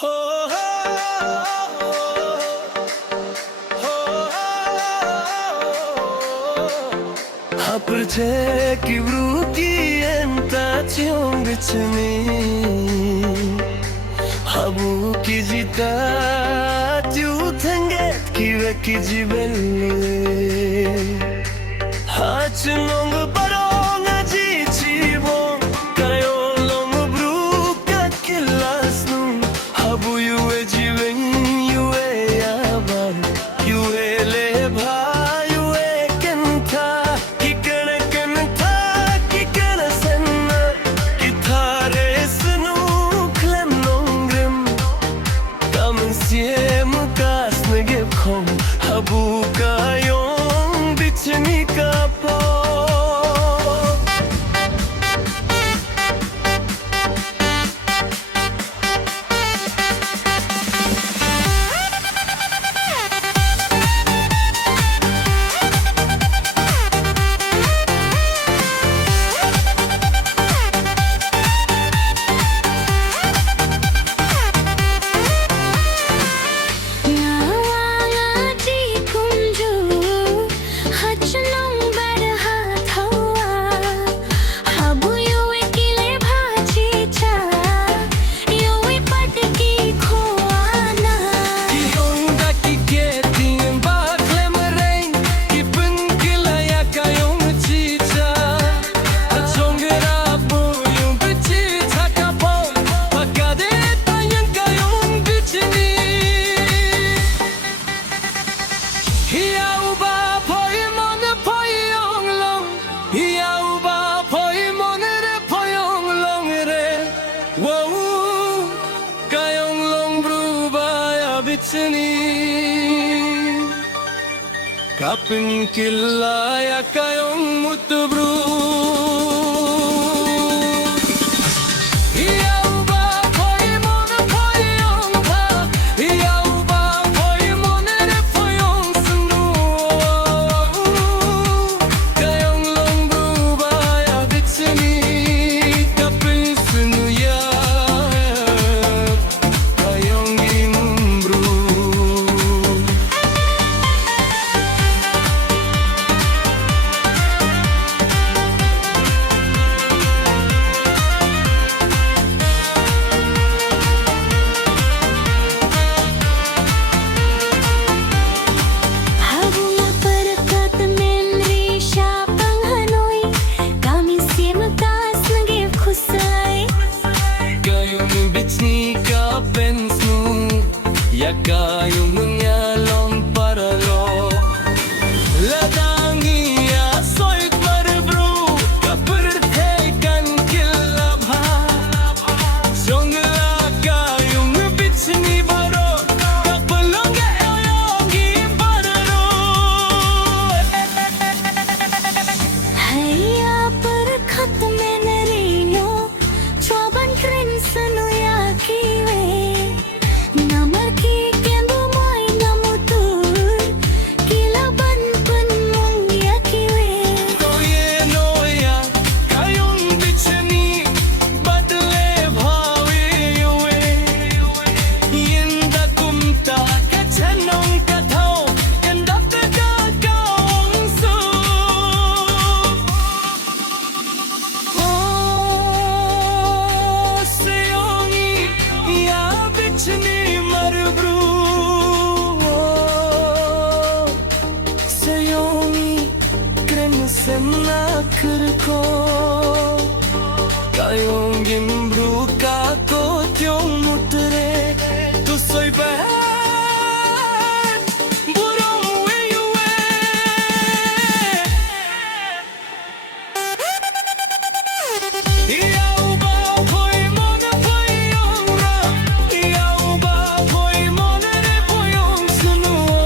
हो Aperce che bruchi entazione Habu ki jita tu thanget ki veki jibelle Hach nong barong aji chibon kayo long bruka kilas nu Habu yue jiben yue yaban yue le bha yue kenta ki kana kenta ki kana senna ki thare snu klem nongrim kamen siem kas nge khom habu kayong bichni kapo Kapin kilaya kayong mutubru Kayong nangyalong paralo Ladangi asoy marbru Kapertekan kilabha Songla kayong bitni baro Kapalongga yongi paralo Haya perkhat menarino Choban kren sanu yakiwe Namar ki Semna kerko Kayong gimbru kako tiong mutere Tu soy bad Burong way away Iyaw ba ko'y mona ko'y yung ram Iyaw ba ko'y mona re po yung sunuo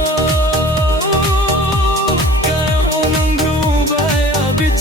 Kayong nang grubay abit